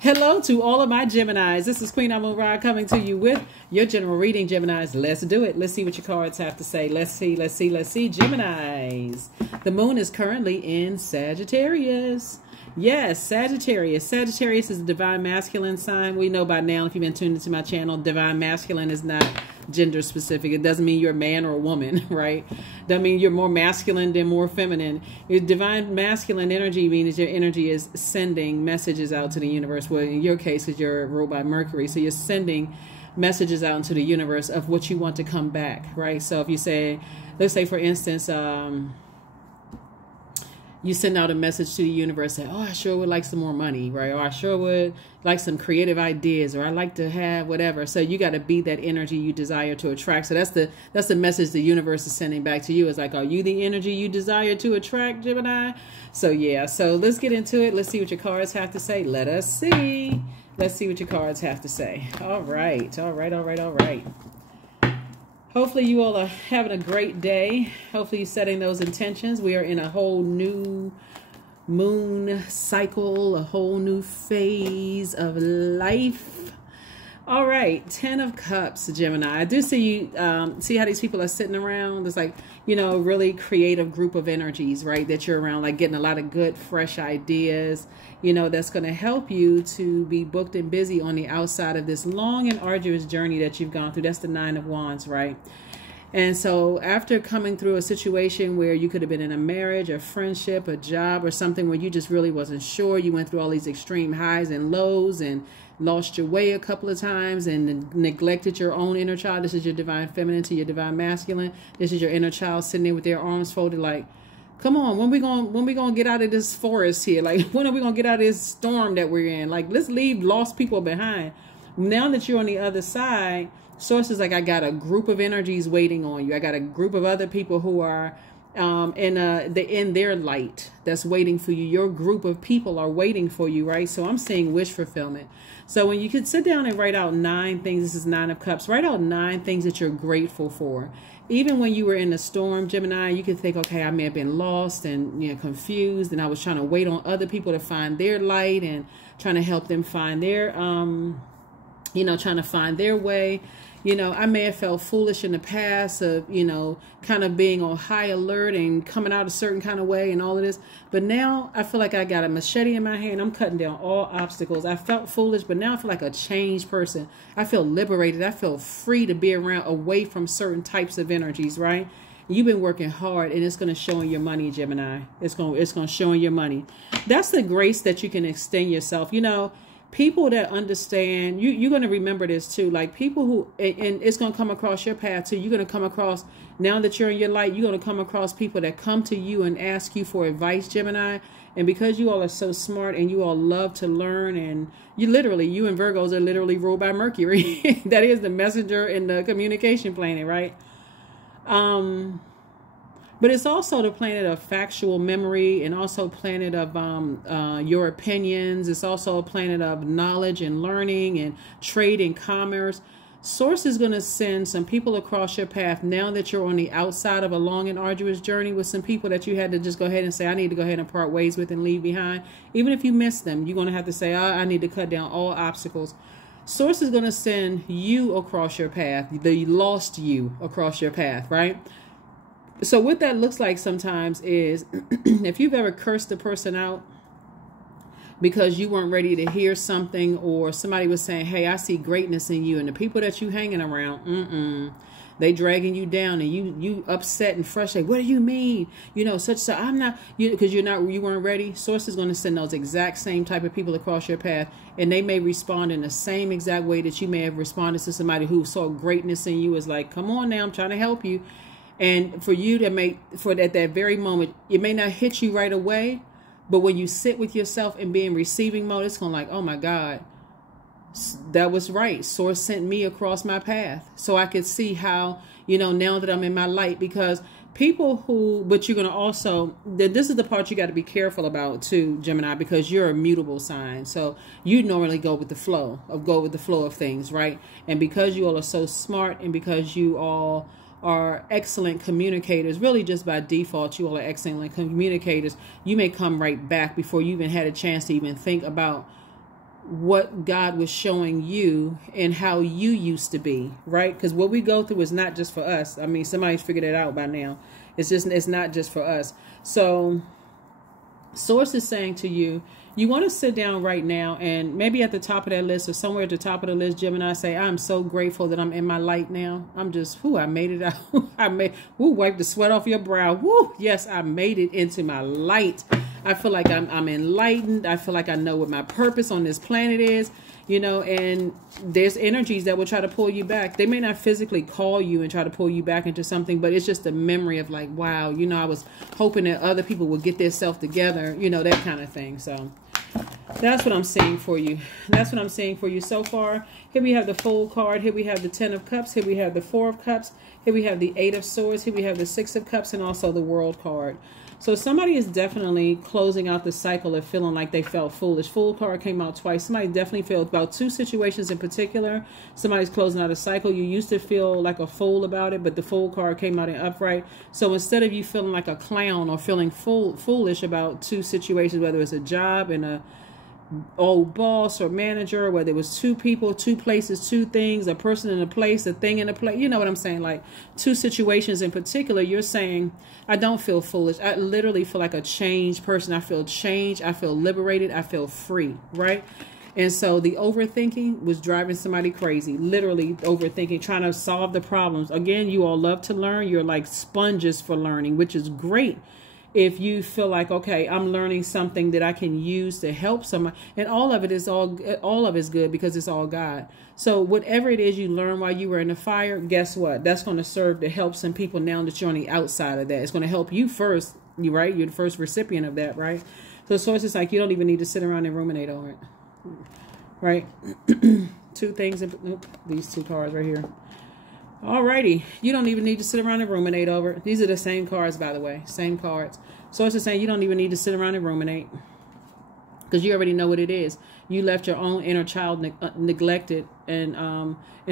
Hello to all of my Geminis. This is Queen Amun Ra coming to you with your general reading, Geminis. Let's do it. Let's see what your cards have to say. Let's see, Geminis. The moon is currently in Sagittarius. Yes, Sagittarius. Sagittarius is a divine masculine sign. We know by now, if you've been tuned into my channel, divine masculine is not gender specific. It doesn't mean you're a man or a woman, right? Doesn't mean you're more masculine than more feminine. Your divine masculine energy means your energy is sending messages out to the universe. Well, in your case, because you're ruled by Mercury, so you're sending messages out into the universe of what you want to come back, right? So if you say, let's say for instance, you send out a message to the universe, say, oh, I sure would like some more money, right? Or I sure would like some creative ideas, or I like to have whatever. So you got to be that energy you desire to attract. So that's the message the universe is sending back to you. It's like, are you the energy you desire to attract, Gemini? So yeah, so let's get into it. Let's see what your cards have to say. Let us see. Let's see what your cards have to say. All right. Hopefully you all are having a great day. Hopefully you're setting those intentions. We are in a whole new moon cycle, a whole new phase of life. All right, 10 of Cups, Gemini. I do see you, see how these people are sitting around? It's like, you know, really creative group of energies, right, that you're around, like getting a lot of good, fresh ideas, you know, that's going to help you to be booked and busy on the outside of this long and arduous journey that you've gone through. That's the 9 of Wands, right? And so after coming through a situation where you could have been in a marriage, a friendship, a job, or something where you just really wasn't sure, you went through all these extreme highs and lows and lost your way a couple of times and neglected your own inner child. This is your divine feminine to your divine masculine. This is your inner child sitting there with their arms folded like, come on, when we gonna get out of this forest here? Like, when are we gonna get out of this storm that we're in? Like, let's leave lost people behind. Now that you're on the other side, Source is like, I got a group of energies waiting on you. I got a group of other people who are in their light that's waiting for you. Your group of people are waiting for you, right? So I'm seeing wish fulfillment. So when you could sit down and write out 9 things, this is 9 of Cups, write out 9 things that you're grateful for. Even when you were in the storm, Gemini, you could think, okay, I may have been lost and, you know, confused, and I was trying to wait on other people to find their light and trying to help them find their, you know, trying to find their way. You know, I may have felt foolish in the past of, you know, kind of being on high alert and coming out a certain kind of way and all of this. But now I feel like I got a machete in my hand. I'm cutting down all obstacles. I felt foolish, but now I feel like a changed person. I feel liberated. I feel free to be around, away from certain types of energies, right? You've been working hard, and it's going to show in your money, Gemini. It's going to show in your money. That's the grace that you can extend yourself. You know, people that understand, you're going to remember this too, like people who, and it's going to come across your path too. You're going to come across, now that you're in your light, you're going to come across people that come to you and ask you for advice, Gemini. And because you all are so smart and you all love to learn, and you and Virgos are literally ruled by Mercury. That is the messenger and the communication planet, right? But it's also the planet of factual memory, and also planet of your opinions. It's also a planet of knowledge and learning and trade and commerce. Source is going to send some people across your path now that you're on the outside of a long and arduous journey, with some people that you had to just go ahead and say, I need to go ahead and part ways with and leave behind. Even if you miss them, you're going to have to say, oh, I need to cut down all obstacles. Source is going to send you across your path, the lost you across your path, right? So what that looks like sometimes is if you've ever cursed a person out because you weren't ready to hear something, or somebody was saying, hey, I see greatness in you, and the people that you hanging around, they dragging you down, and you upset and frustrated. What do you mean? You know, so I'm not, because you weren't ready. Source is going to send those exact same type of people across your path, and they may respond in the same exact way that you may have responded to somebody who saw greatness in you. Is like, come on now, I'm trying to help you. And for you to at that very moment, it may not hit you right away, but when you sit with yourself and be in receiving mode, it's going to like, oh my God, that was right. Source sent me across my path so I could see how, you know, now that I'm in my light. Because people who, but you're going to also, this is the part you got to be careful about too, Gemini, because you're a mutable sign. So you normally go with the flow of things, right? And because you all are so smart, and because you all are excellent communicators, really just by default, you all are excellent communicators, you may come right back before you even had a chance to even think about what God was showing you and how you used to be, right? Because what we go through is not just for us. I mean, somebody's figured it out by now. It's not just for us. So Source is saying to you, you want to sit down right now and maybe at the top of that list or somewhere at the top of the list, Gemini, say, I'm so grateful that I'm in my light now. I'm just, I made it out. Wipe the sweat off your brow. Yes, I made it into my light. I feel like I'm enlightened. I feel like I know what my purpose on this planet is, and there's energies that will try to pull you back. They may not physically call you and try to pull you back into something, but it's just a memory of like, wow, I was hoping that other people would get their self together, that kind of thing. So that's what I'm seeing for you. That's what I'm seeing for you so far. Here we have the Fool card. Here we have the 10 of Cups. Here we have the 4 of Cups. Here we have the 8 of Swords. Here we have the 6 of Cups and also the World card. So somebody is definitely closing out the cycle of feeling like they felt foolish. Fool card came out twice. Somebody definitely felt about 2 situations in particular. Somebody's closing out a cycle. You used to feel like a fool about it, but the Fool card came out in upright. So instead of you feeling like a clown or feeling foolish about 2 situations, whether it's a job and a old boss or manager, whether it was 2 people, 2 places, 2 things, a person in a place, a thing in a place, you know what I'm saying? Like 2 situations in particular, you're saying, I don't feel foolish. I literally feel like a changed person. I feel changed. I feel liberated. I feel free, right? And so the overthinking was driving somebody crazy, literally overthinking, trying to solve the problems. Again, you all love to learn. You're like sponges for learning, which is great. If you feel like, okay, I'm learning something that I can use to help someone, and all of it is good because it's all God. So whatever it is you learned while you were in the fire, guess what? That's going to serve to help some people now that you're on the outside of that. It's going to help you first, right? You're the first recipient of that, right? So Source is like, you don't even need to sit around and ruminate over it, right? 2 things, these 2 cards right here. Alrighty, you don't even need to sit around and ruminate over it. These are the same cards, by the way, same cards. So it's just saying you don't even need to sit around and ruminate because you already know what it is. You left your own inner child neglected, and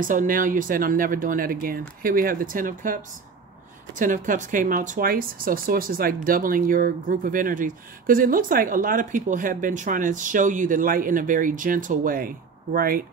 so now you're saying, I'm never doing that again. Here we have the 10 of Cups. 10 of Cups came out twice. So Source is like doubling your group of energies because it looks like a lot of people have been trying to show you the light in a very gentle way, right?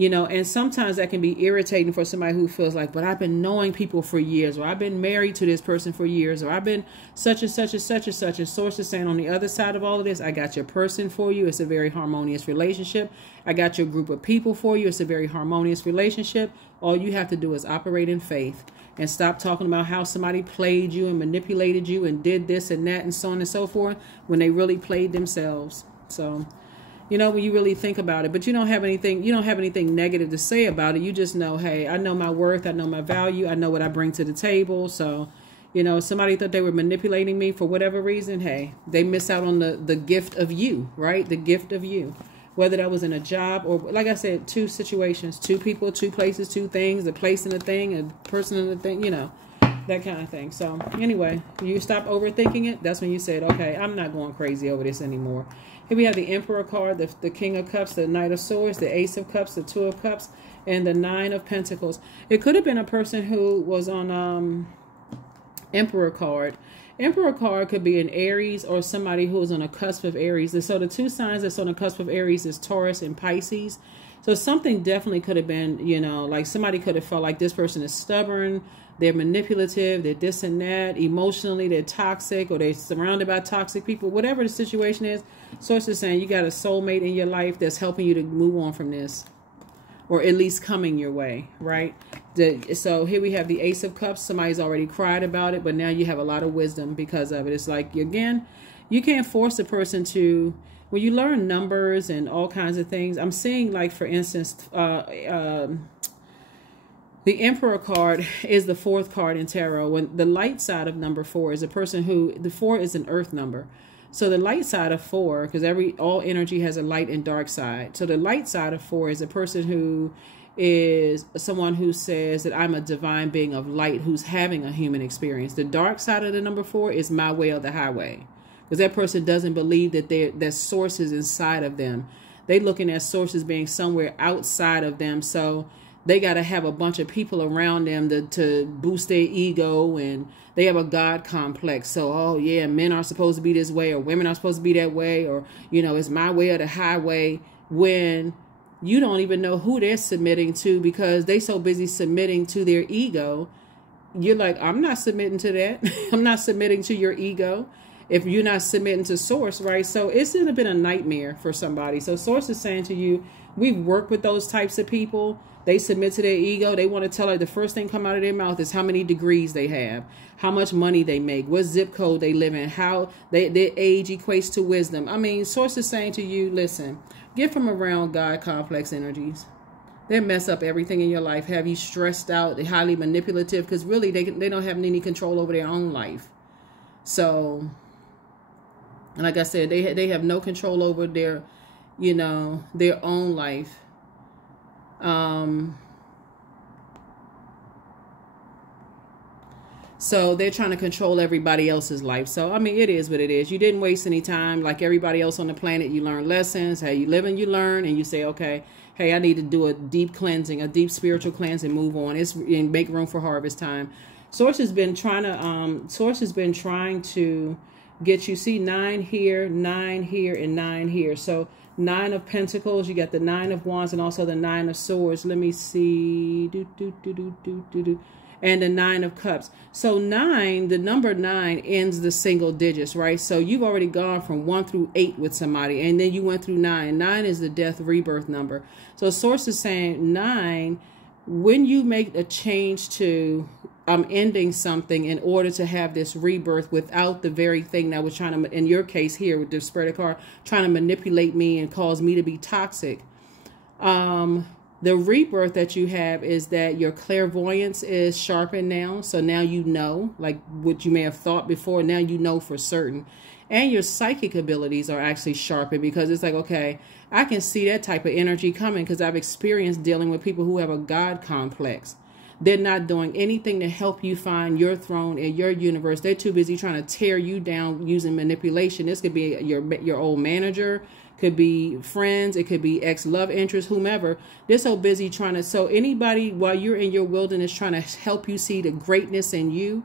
And sometimes that can be irritating for somebody who feels like, but I've been knowing people for years, or I've been married to this person for years, or I've been such and such and such and such. And Source is saying on the other side of all of this, I got your person for you. It's a very harmonious relationship. I got your group of people for you. It's a very harmonious relationship. All you have to do is operate in faith and stop talking about how somebody played you and manipulated you and did this and that and so on and so forth when they really played themselves. So when you really think about it, but you don't have anything negative to say about it. You just know, hey, I know my worth. I know my value. I know what I bring to the table. So, somebody thought they were manipulating me for whatever reason. Hey, they miss out on the gift of you, right? The gift of you, whether that was in a job or, like I said, 2 situations, 2 people, 2 places, 2 things, a place and a thing, a person and a thing, that kind of thing. So anyway, you stop overthinking it. That's when you said, okay, I'm not going crazy over this anymore. Here we have the Emperor card, the King of Cups, the Knight of Swords, the Ace of Cups, the 2 of Cups, and the 9 of Pentacles. It could have been a person who was on Emperor card. Emperor card could be an Aries or somebody who is on a cusp of Aries. And so the 2 signs that's on the cusp of Aries is Taurus and Pisces. So something definitely could have been, like somebody could have felt like this person is stubborn, they're manipulative, they're this and that, emotionally they're toxic, or they're surrounded by toxic people, whatever the situation is. Source is saying you got a soulmate in your life that's helping you to move on from this, or at least coming your way, right? So here we have the Ace of Cups. Somebody's already cried about it, but now you have a lot of wisdom because of it. It's like, again, you can't force a person to, when you learn numbers and all kinds of things, I'm seeing, like, for instance, the Emperor card is the 4th card in tarot. When the light side of number 4 is a person who, the 4 is an earth number. So the light side of 4, because all energy has a light and dark side. So the light side of 4 is a person who is someone who says that I'm a divine being of light who's having a human experience. The dark side of the number 4 is my way or the highway. Because that person doesn't believe that there's sources inside of them. They're looking at sources being somewhere outside of them. So they got to have a bunch of people around them to boost their ego, and they have a God complex. So, oh yeah, men are supposed to be this way, or women are supposed to be that way, or, it's my way or the highway. when you don't even know who they're submitting to because they so busy submitting to their ego. You're like, I'm not submitting to that. I'm not submitting to your ego if you're not submitting to source, right? So it's been a nightmare for somebody. So source is saying to you, we've worked with those types of people. They submit to their ego. They want to tell her the first thing come out of their mouth is how many degrees they have, how much money they make, what zip code they live in, how their age equates to wisdom. I mean, source is saying to you, listen, get from around God complex energies. They mess up everything in your life, have you stressed out, they're highly manipulative, because really they don't have any control over their own life. So, and like I said, they have no control over their, you know, their own life. So they're trying to control everybody else's life. So, I mean, it is what it is. You didn't waste any time. Like everybody else on the planet, you learn lessons. How you live and you learn, and you say, okay, hey, I need to do a deep cleansing, a deep spiritual cleanse and move on. And make room for harvest time. Source has been trying to get you, see 9 here, 9 here, and 9 here. So 9 of Pentacles, you got the 9 of Wands, and also the 9 of Swords. Let me see. And the 9 of Cups. So 9, the number 9 ends the single digits, right? So you've already gone from 1 through 8 with somebody, and then you went through 9. 9 is the death rebirth number. So source is saying 9, when you make a change to ending something in order to have this rebirth without the very thing that was trying to, in your case here with the Spirit card, trying to manipulate me and cause me to be toxic. The rebirth that you have is that your clairvoyance is sharpened now. So now you know, like what you may have thought before, now you know for certain. And your psychic abilities are actually sharpened, because it's like, okay, I can see that type of energy coming because I've experienced dealing with people who have a God complex. They're not doing anything to help you find your throne in your universe. They're too busy trying to tear you down using manipulation. This could be your old manager, could be friends, it could be ex-love interest, whomever. They're so busy trying to, so anybody while you're in your wilderness trying to help you see the greatness in you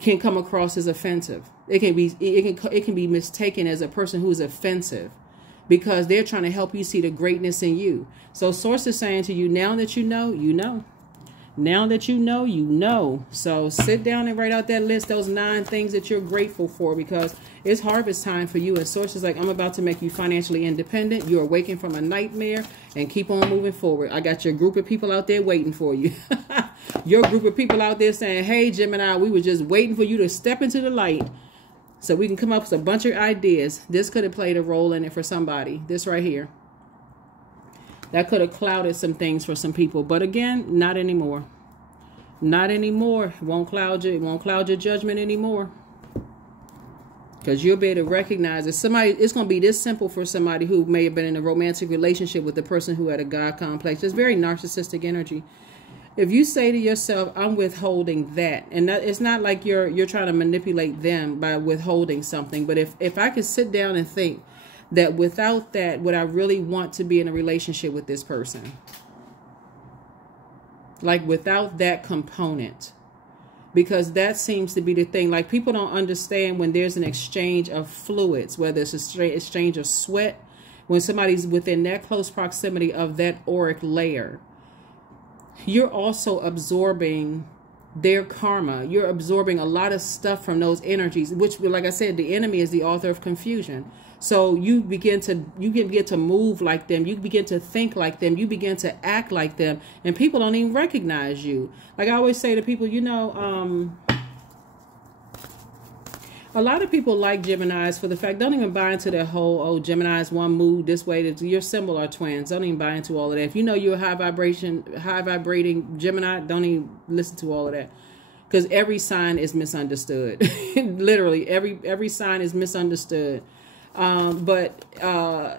can come across as offensive. It can be mistaken as a person who's offensive because they're trying to help you see the greatness in you. So source is saying to you, now that you know, you know. Now that you know, you know. So sit down and write out that list, those 9 things that you're grateful for, because it's harvest time for you. And source is like, I'm about to make you financially independent. You're awakening from a nightmare and keep on moving forward. I got your group of people out there waiting for you. Your group of people out there saying, hey, Gemini, we were just waiting for you to step into the light so we can come up with a bunch of ideas. This could have played a role in it for somebody. This right here. That could have clouded some things for some people. But again, not anymore. Not anymore. It won't cloud your judgment anymore. Because you'll be able to recognize that somebody, it's going to be this simple for somebody who may have been in a romantic relationship with the person who had a God complex. It's very narcissistic energy. If you say to yourself, I'm withholding that, and that, it's not like you're trying to manipulate them by withholding something. But if I could sit down and think, that without that, would I really want to be in a relationship with this person? Like without that component. Because that seems to be the thing. Like people don't understand when there's an exchange of fluids, whether it's an exchange of sweat, when somebody's within that close proximity of that auric layer, you're also absorbing their karma. You're absorbing a lot of stuff from those energies, which, like I said, the enemy is the author of confusion. So you begin to move like them. You begin to think like them. You begin to act like them. And people don't even recognize you. Like I always say to people, you know, a lot of people like Geminis for the fact, don't even buy into their whole, oh, Gemini's one mood this way. Your symbol are twins. Don't even buy into all of that. If you know you're a high vibrating Gemini, don't even listen to all of that. Because every sign is misunderstood. Literally, every sign is misunderstood. But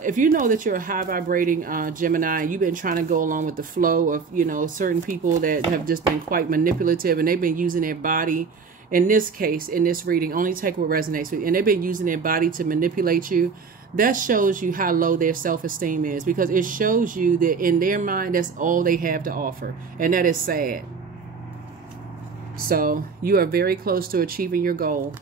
if you know that you're a high vibrating Gemini, you've been trying to go along with the flow of, you know, certain people that have just been quite manipulative, and they've been using their body. In this case, in this reading, only take what resonates with you. And they've been using their body to manipulate you. That shows you how low their self-esteem is, because it shows you that in their mind, that's all they have to offer. And that is sad. So you are very close to achieving your goal.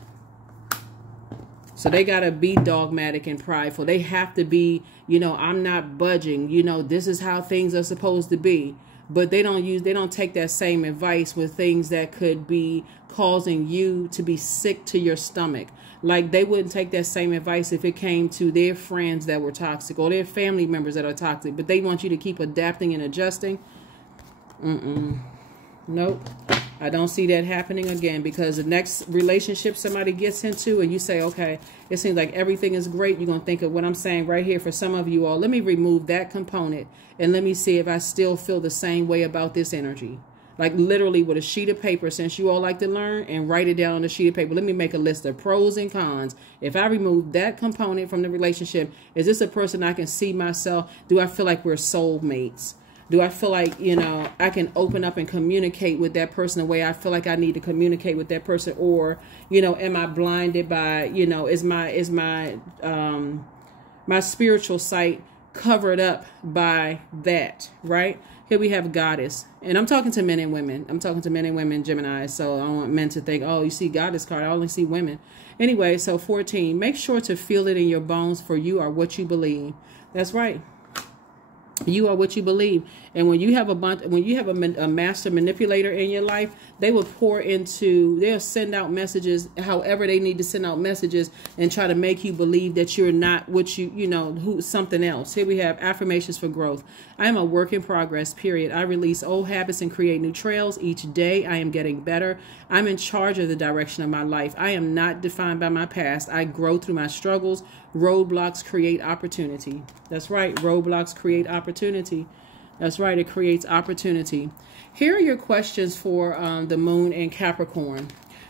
So they got to be dogmatic and prideful. They have to be, you know, I'm not budging. You know, this is how things are supposed to be. But they don't take that same advice with things that could be causing you to be sick to your stomach. Like they wouldn't take that same advice if it came to their friends that were toxic or their family members that are toxic. But they want you to keep adapting and adjusting. Nope. I don't see that happening again, because the next relationship somebody gets into and you say, okay, it seems like everything is great, you're going to think of what I'm saying right here for some of you all. Let me remove that component and let me see if I still feel the same way about this energy. Like literally with a sheet of paper, since you all like to learn, and write it down on a sheet of paper. Let me make a list of pros and cons. If I remove that component from the relationship, is this a person I can see myself? Do I feel like we're soulmates? Do I feel like, you know, I can open up and communicate with that person the way I feel like I need to communicate with that person? Or, you know, am I blinded by, you know, is my spiritual sight covered up by that, right? Here we have Goddess. And I'm talking to men and women. I'm talking to men and women, Gemini. So I don't want men to think, oh, you see Goddess card, I only see women. Anyway, so 14, make sure to feel it in your bones, for you are what you believe. That's right. You are what you believe. And when you have a master manipulator in your life, they will they'll send out messages however they need to send out messages and try to make you believe that you're not what something else. Here we have affirmations for growth. I am a work in progress, period. I release old habits and create new trails each day. I am getting better. I'm in charge of the direction of my life. I am not defined by my past. I grow through my struggles. Roadblocks create opportunity. That's right. Roadblocks create opportunity. That's right. It creates opportunity. Here are your questions for the moon in Capricorn.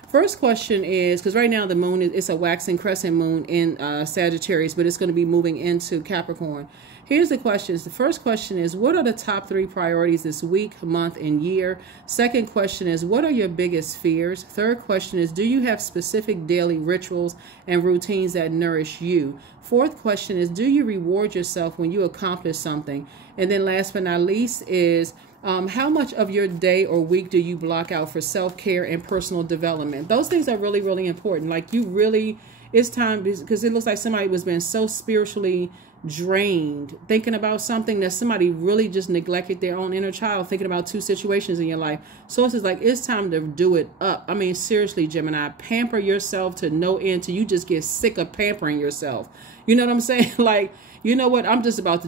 First question is, because right now the moon it's a waxing crescent moon in Sagittarius, but it's going to be moving into Capricorn. Here's the questions. The first question is, what are the top 3 priorities this week, month, and year? Second question is, what are your biggest fears? Third question is, do you have specific daily rituals and routines that nourish you? Fourth question is, do you reward yourself when you accomplish something? And then last but not least is, how much of your day or week do you block out for self-care and personal development? Those things are really, really important. Like it's time, because it looks like somebody was been so spiritually drained thinking about something that somebody really just neglected their own inner child, thinking about 2 situations in your life. So it's like, it's time to do it up. I mean, seriously, Gemini, pamper yourself to no end till you just get sick of pampering yourself. You know what I'm saying? Like, you know what?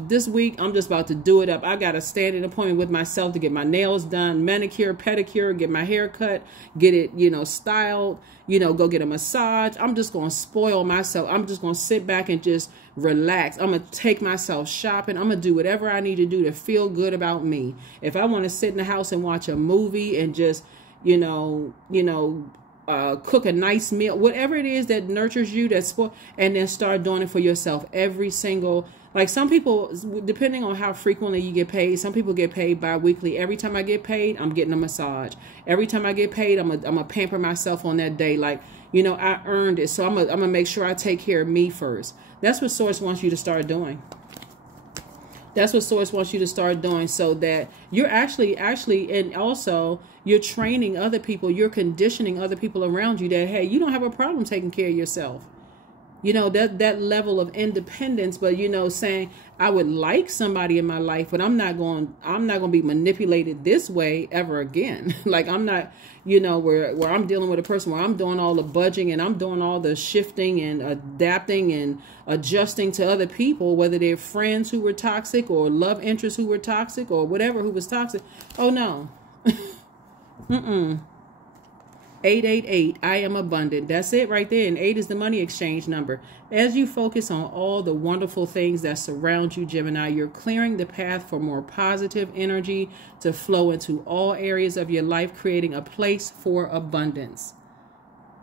This week, I'm just about to do it up. I got a standing appointment with myself to get my nails done, manicure, pedicure, get my hair cut, get it, styled, go get a massage. I'm just going to spoil myself. I'm just going to sit back and just relax. I'm going to take myself shopping. I'm going to do whatever I need to do to feel good about me. If I want to sit in the house and watch a movie and just, cook a nice meal, whatever it is that nurtures you, and then start doing it for yourself every single, like some people, depending on how frequently you get paid, some people get paid bi-weekly. Every time I get paid, I'm getting a massage. Every time I get paid, I'm a pamper myself on that day. Like, I earned it. So I'm gonna make sure I take care of me first. That's what Source wants you to start doing. That's what Source wants you to start doing, so that you're actually, and also you're training other people, you're conditioning other people around you that, hey, you don't have a problem taking care of yourself. That level of independence, but saying, I would like somebody in my life, but I'm not going to be manipulated this way ever again. Like, I'm not, where I'm dealing with a person where I'm doing all the budging and I'm doing all the shifting and adapting and adjusting to other people, whether they're friends who were toxic or love interests who were toxic or whatever who was toxic. Oh no. 888, I am abundant. That's it right there. And 8 is the money exchange number. As you focus on all the wonderful things that surround you, Gemini, you're clearing the path for more positive energy to flow into all areas of your life, creating a place for abundance.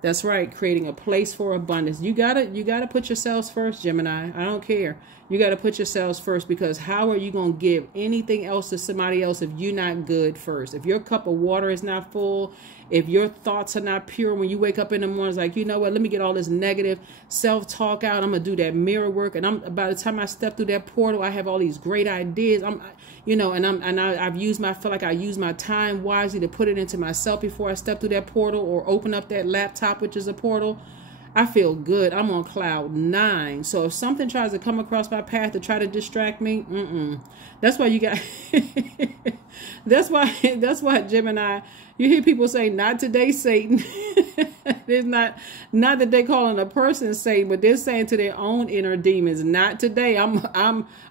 That's right, creating a place for abundance. You gotta put yourselves first, Gemini. I don't care. You gotta put yourselves first, because how are you gonna give anything else to somebody else if you're not good first? If your cup of water is not full, if your thoughts are not pure when you wake up in the morning, it's like, you know what, let me get all this negative self-talk out. I'm gonna do that mirror work, and by the time I step through that portal, I have all these great ideas. I feel like I use my time wisely to put it into myself before I step through that portal or open up that laptop, which is a portal. I feel good. I'm on cloud 9. So if something tries to come across my path to try to distract me, that's why you got, that's why Gemini, you hear people say, not today, Satan. There's not that they calling a person Satan, but they're saying to their own inner demons, not today. I'm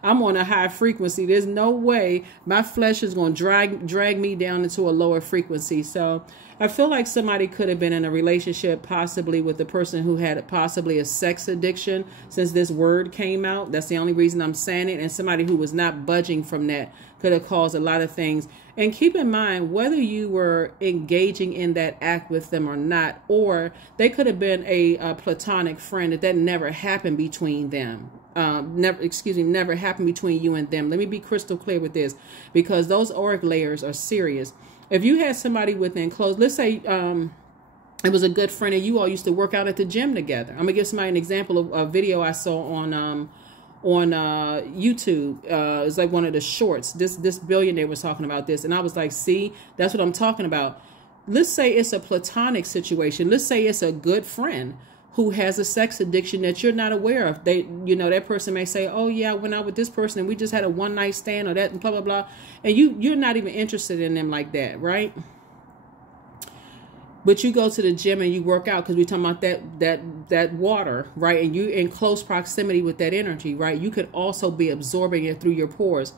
on a high frequency. There's no way my flesh is going to drag me down into a lower frequency. So I feel like somebody could have been in a relationship possibly with the person who had possibly a sex addiction since this word came out. That's the only reason I'm saying it. And somebody who was not budging from that could have caused a lot of things. And keep in mind, whether you were engaging in that act with them or not, or they could have been a platonic friend that never happened between them. Never happened between you and them. Let me be crystal clear with this, because those auric layers are serious. If you had somebody within close, let's say it was a good friend and you all used to work out at the gym together. I'm gonna give somebody an example of a video I saw on YouTube. It's like one of the shorts. This billionaire was talking about this, and I was like, see, that's what I'm talking about. Let's say it's a platonic situation. Let's say it's a good friend who has a sex addiction that you're not aware of. That person may say, oh yeah, I went out with this person and we just had a one night stand or that and blah, blah, blah. And you're not even interested in them like that, right? But you go to the gym and you work out because we're talking about that water, right? And you're in close proximity with that energy, right? You could also be absorbing it through your pores.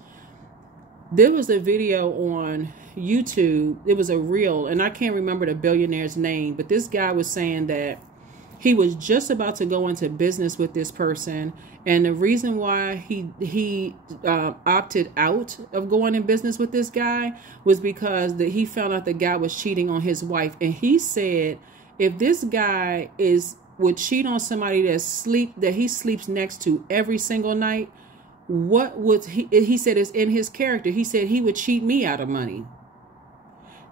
There was a video on YouTube. It was a reel, and I can't remember the billionaire's name, but this guy was saying that he was just about to go into business with this person. And the reason why he opted out of going in business with this guy was because he found out the guy was cheating on his wife. And he said, if this guy would cheat on somebody that he sleeps next to every single night, what would he said is in his character. He said he would cheat me out of money.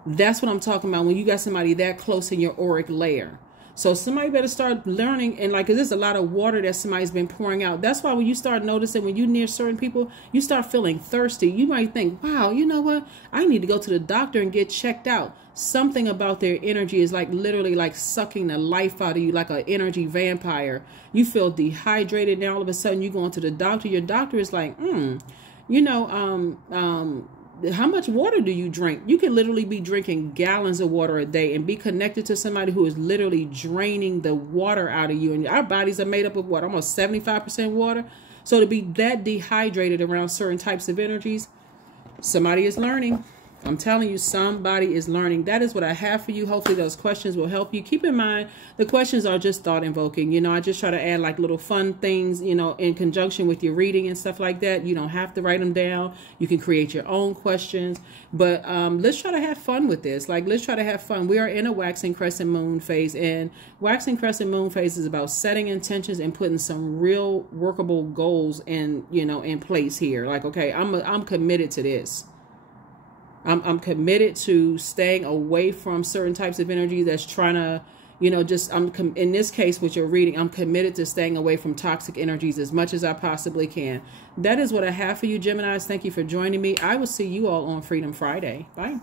That's what I'm talking about when you got somebody that close in your auric layer. So somebody better start learning, and cause there's a lot of water that somebody's been pouring out. That's why when you start noticing, when you're near certain people, you start feeling thirsty. You might think, wow, you know what? I need to go to the doctor and get checked out. Something about their energy is like literally like sucking the life out of you, like an energy vampire. You feel dehydrated, and all of a sudden you go into the doctor. Your doctor is like, how much water do you drink? You can literally be drinking gallons of water a day and be connected to somebody who is literally draining the water out of you. And our bodies are made up of what? Almost 75% water. So to be that dehydrated around certain types of energies, somebody is learning. I'm telling you, somebody is learning. That is what I have for you. Hopefully those questions will help you. Keep in mind, the questions are just thought invoking. I just try to add like little fun things, in conjunction with your reading and stuff like that. You don't have to write them down. You can create your own questions. But let's try to have fun with this. Let's try to have fun. We are in a waxing crescent moon phase, and waxing crescent moon phase is about setting intentions and putting some real workable goals in place here. Okay, I'm committed to this. I'm committed to staying away from certain types of energy that's trying to, in this case with your reading, I'm committed to staying away from toxic energies as much as I possibly can. That is what I have for you, Geminis. Thank you for joining me. I will see you all on Freedom Friday. Bye.